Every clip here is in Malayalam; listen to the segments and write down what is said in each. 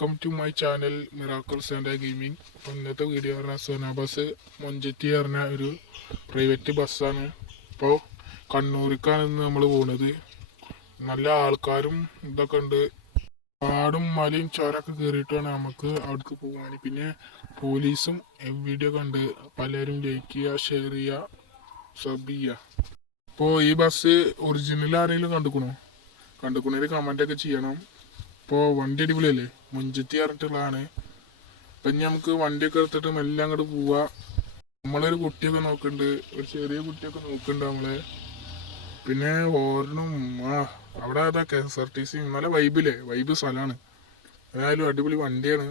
Welcome to my channel miracles and gaming. അപ്പോൾ ഇന്നത്തെ വീഡിയോ പറഞ്ഞാൽ സോന ബസ് മൊഞ്ചത്തി പറഞ്ഞ ഒരു പ്രൈവറ്റ് ബസ്സാണ്. ഇപ്പോൾ കണ്ണൂരിക്കാണ് നമ്മൾ പോകുന്നത്. നല്ല ആൾക്കാരും ഇതൊക്കെ ഉണ്ട്. പാടും മലയും ചോരൊക്കെ കയറിയിട്ട് വേണം നമുക്ക് അവിടേക്ക് പോകാൻ. പിന്നെ പോലീസും വീഡിയോ കണ്ട് പലരും ലൈക്ക് ചെയ്യുക, ഷെയർ ചെയ്യുക, സബ് ചെയ്യുക. ഇപ്പോൾ ഈ ബസ് ഒറിജിനൽ ആരെങ്കിലും കണ്ടുക്കണൊരു കമൻ്റൊക്കെ ചെയ്യണം. ഇപ്പോൾ വണ്ടി അടിപൊളിയല്ലേ, മുഞ്ചത്തി പറഞ്ഞിട്ടുള്ളതാണ്. ഇപ്പം നമുക്ക് വണ്ടിയൊക്കെ എടുത്തിട്ട് മെല്ലെ അങ്ങോട്ട് പോവാ. നമ്മളൊരു കുട്ടിയൊക്കെ നോക്കുന്നുണ്ട്, ഒരു ചെറിയ കുട്ടിയൊക്കെ നോക്കുന്നുണ്ട് നമ്മളെ. പിന്നെ ഹോർണും അവിടെ അതാ KSRTC നല്ല വൈബ് സ്ഥലമാണ്. ഏതായാലും അടിപൊളി വണ്ടിയാണ്.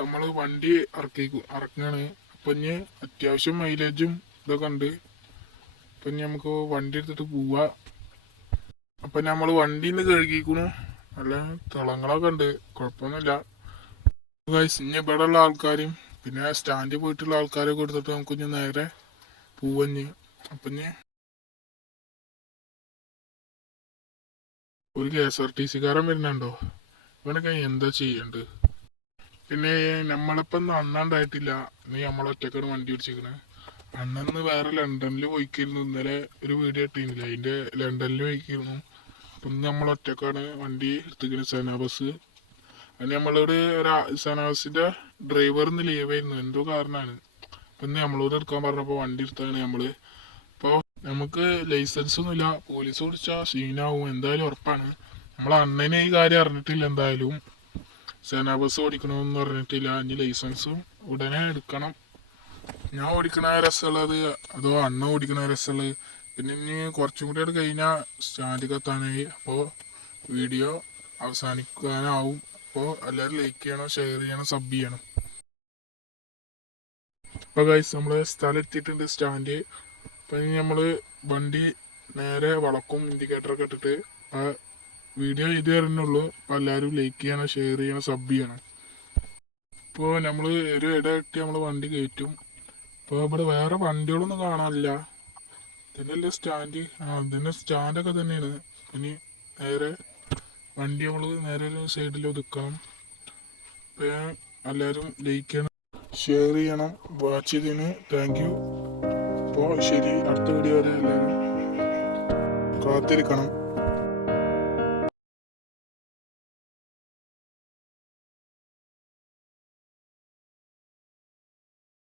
നമ്മൾ വണ്ടി ഇറക്കാണ്. അപ്പം ഇനി അത്യാവശ്യം മൈലേജും ഇതൊക്കെ ഉണ്ട്. അപ്പം ഇനി നമുക്ക് വണ്ടി എടുത്തിട്ട് പോവാ. അപ്പം നമ്മൾ വണ്ടിന്ന് കഴുകിക്കണു, നല്ല തിളങ്ങളൊക്കെ ഉണ്ട്, കുഴപ്പമൊന്നുമില്ല. ഇനി ഇവിടെ ഉള്ള ആൾക്കാരും പിന്നെ സ്റ്റാൻഡിൽ പോയിട്ടുള്ള ആൾക്കാരൊക്കെ എടുത്തിട്ട് നമുക്ക് ഇനി നേരെ പോവഞ്ഞ്. അപ്പം ഇനി ഒരു KSRTC കാരൻ വരുന്നുണ്ടോ, ഇവനൊക്കെ എന്താ ചെയ്യണ്ട്. പിന്നെ നമ്മളിപ്പം അണ്ണാണ്ടായിട്ടില്ല, നീ നമ്മളൊറ്റക്കാണ് വണ്ടി പിടിച്ചിരിക്കണേ. അണ്ണന്ന് വേറെ ലണ്ടനിൽ പോയിക്കായിരുന്നു. ഇന്നലെ ഒരു വീഡിയോ ഇട്ടിരുന്നില്ല, അതിന്റെ ലണ്ടനിൽ പോയിക്കായിരുന്നു. അപ്പം നമ്മളൊറ്റക്കാണ് വണ്ടി എടുത്തിരിക്കുന്നത്, സന ബസ്. അതിന് നമ്മളോട് സന ബസിന്റെ ഡ്രൈവർ ഇന്ന് ലീവായിരുന്നു, എന്തോ കാരണമാണ്. അപ്പം ഇന്ന് നമ്മളോട് എടുക്കാൻ പറഞ്ഞപ്പോൾ വണ്ടി എടുത്താണ് നമ്മള്. അപ്പോൾ നമുക്ക് ലൈസൻസ് ഒന്നുമില്ല, പോലീസ് പിടിച്ചാൽ സീനാവും എന്തായാലും ഉറപ്പാണ്. നമ്മളെ അണ്ണനെ ഈ കാര്യം അറിഞ്ഞിട്ടില്ല. എന്തായാലും സന ബസ് ഓടിക്കണമെന്ന് പറഞ്ഞിട്ടില്ല. ഇനി ലൈസൻസും ഉടനെ എടുക്കണം. ഞാൻ ഓടിക്കണ രസമുള്ളത് അതോ അണ്ണ ഓടിക്കണ രസമുള്ളത്. പിന്നെ ഇനി കുറച്ചും കൂടി കഴിഞ്ഞാൽ സ്റ്റാൻഡിൽ എത്താനായി. അപ്പോൾ വീഡിയോ അവസാനിക്കാനാവും. അപ്പോൾ എല്ലാവരും ലൈക്ക് ചെയ്യണം, ഷെയർ ചെയ്യണം, സബ് ചെയ്യണം. അപ്പോൾ ഗൈസ് നമ്മൾ സ്ഥലം എത്തിയിട്ടുണ്ട്, സ്റ്റാൻഡ്. അപ്പം ഇനി നമ്മൾ വണ്ടി നേരെ വളക്കും, ഇൻഡിക്കേറ്ററൊക്കെ ഇട്ടിട്ട്. വീഡിയോ ഇത് വരുന്നുള്ളൂ. അപ്പോൾ എല്ലാവരും ലൈക്ക് ചെയ്യണം, ഷെയർ ചെയ്യണം, സബ് ചെയ്യണം. ഇപ്പോൾ നമ്മൾ ഒരു ഇട ഇട്ട് നമ്മൾ വണ്ടി കയറ്റും. ഇപ്പോൾ ഇവിടെ വേറെ വണ്ടികളൊന്നും കാണാനില്ല. ഇതിനല്ലേ സ്റ്റാൻഡ്, ഇതിൻ്റെ സ്റ്റാൻഡൊക്കെ തന്നെയാണ്. ഇനി നേരെ വണ്ടി നമ്മൾ നേരെ സൈഡിൽ ഒതുക്കണം. അപ്പോൾ എല്ലാവരും ലൈക്ക് ചെയ്യണം, ഷെയർ ചെയ്യണം. വാച്ച് ചെയ്തതിന് താങ്ക് യു. അപ്പോൾ ശരി, അടുത്ത വീഡിയോ വരെ എല്ലാവരും കാത്തിരിക്കണം.